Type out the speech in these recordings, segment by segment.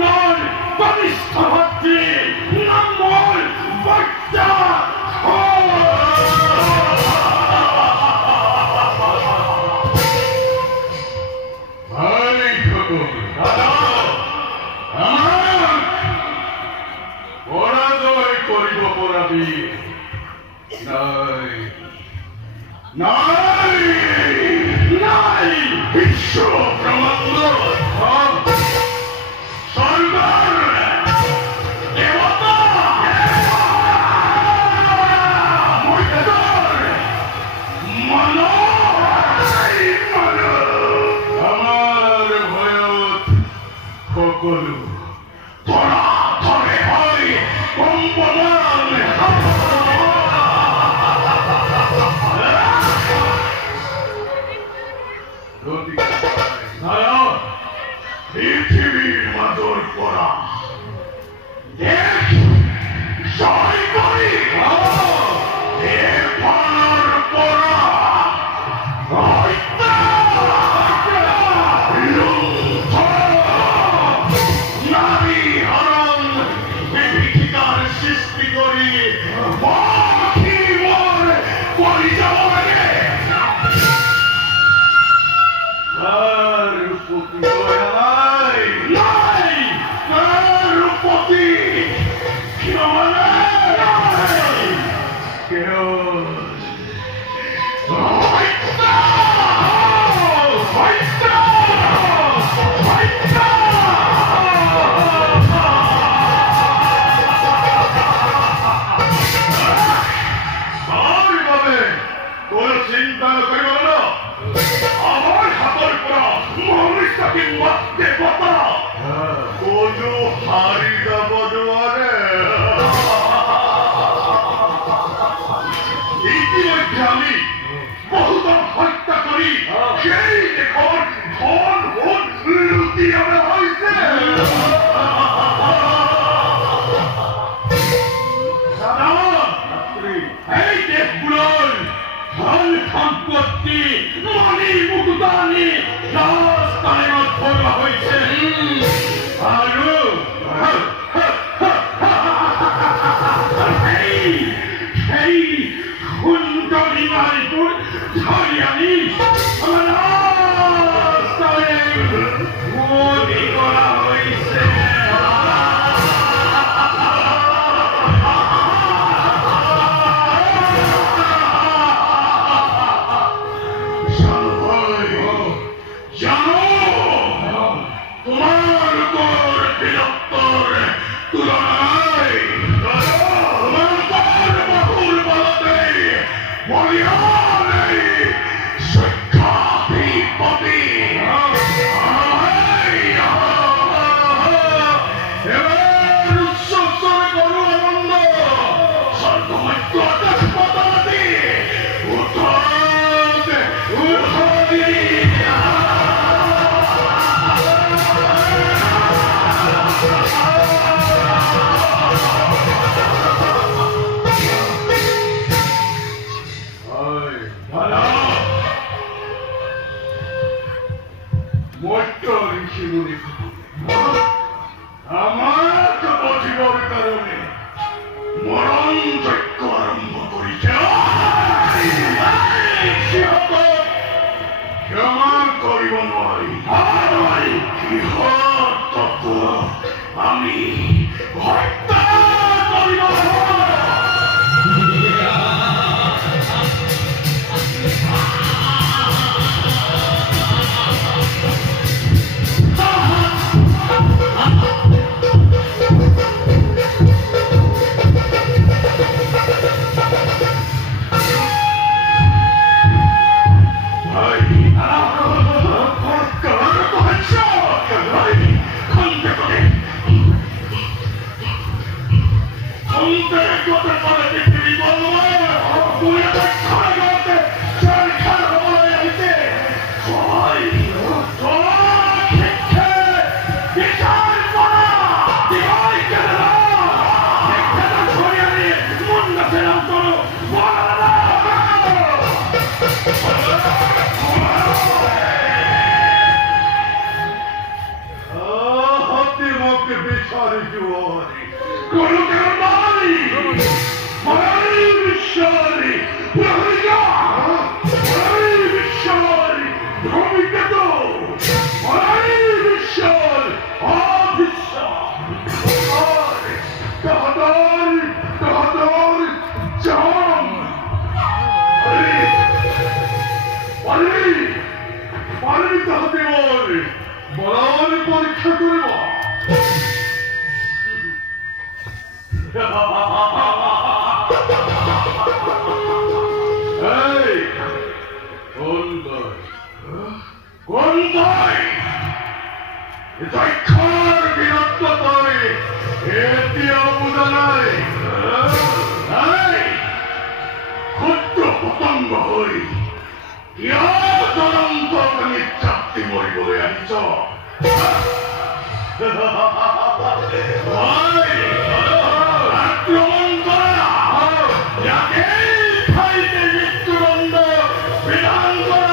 দেশগুলোর কনিষ্ঠ ভাতৃ নম্বর বাচ্চা পরাজয় করিব পরাধী নাই নাই নাই বিশ্ব ব্রহ্মাণ্ড সর্বার দেবতা মৈত্র আমার ভয়ত সকলো ধরা ধরে হয় কম্পমান পৃথিবীর মাজর পড়া দেখ জয় করি ভানার পড়া নারী হরণ বিভীষিকার সৃষ্টি করি পাখি মোর করি যাওয়া চিন্তা করিব না আমার হাতের পরা মনুষ্য কিংবা দেবতা কোনো হারি যাব দুয়ারে ইতিমধ্যে আমি বহুজন হত্যা করি সেই দেখুন ধন ভোট লুটিয়ে হয়েছে এই দেশগুলোর ধন সম্পত্তি মানি মুকুদানি রাজস্থানত ভরা হয়েছে আৰু সেই সুন্দরী নারীবোৰ ধৰি আনি বন্দী কৰা হৈছে বিচারে জোয়ারে কোন কারণে মরাই বিশ্বারে পুরহিয়া মরাই বিশ্বারে ভূমিকে তো মরাই বিশ্বার অবিশ্বাস তাহাদার জাম পারি তাহাতে বলার পরীক্ষা করব কোন দক্ষার বিরক্ত করে এটিও বোঝা নাই ক্ষুদ্র পতঙ্গ হই চূড়ান্ত চাকরি মরি বলে আনিছ আক্রমণ করা যাকে খাইতে মৃত্যুদণ্ড বিধান করা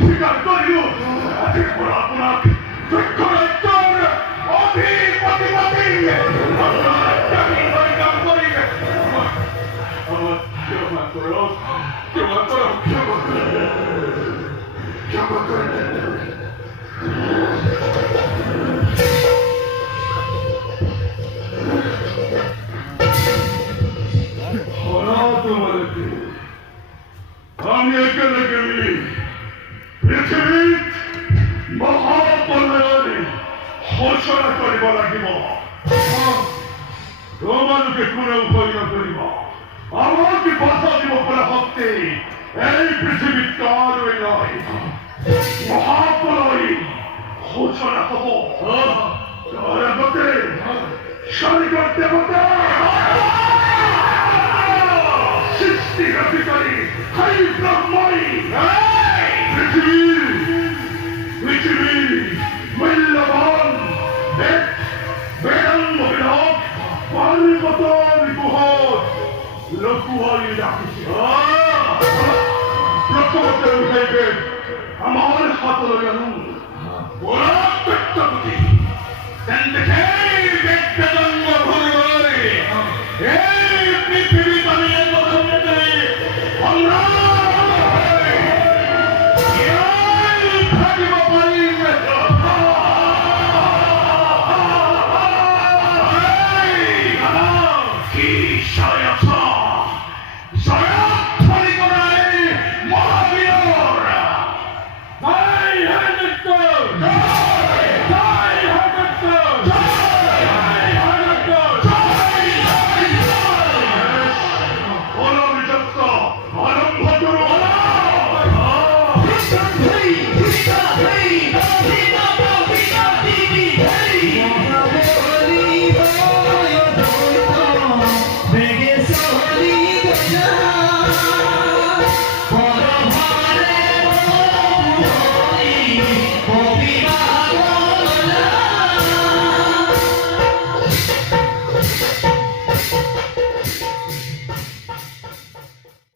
স্বীকার করিল আপনার আমি এখানে গেলি পৃথিবীর মহাপলয়ে ঘোষণা করিব লাগিব তোমালোকে কোনে উপায় করিব আমাকে বাধা দিব বলে শক্তি এই পৃথিবীর কারোই নয় মহাপলয় ঘোষণা হব তার আগতে শনিবার দেবতা সৃষ্টিকারী হাই ব্রহ্মই পৃথিবী মূল্যবান বেদাঙ্গ পার্বতর গুহত লকুয়াই রাখিছে প্রথমতে উঠাইবে আমার হাতলৈ আনো বড় পেট্টপতি তেন দেখে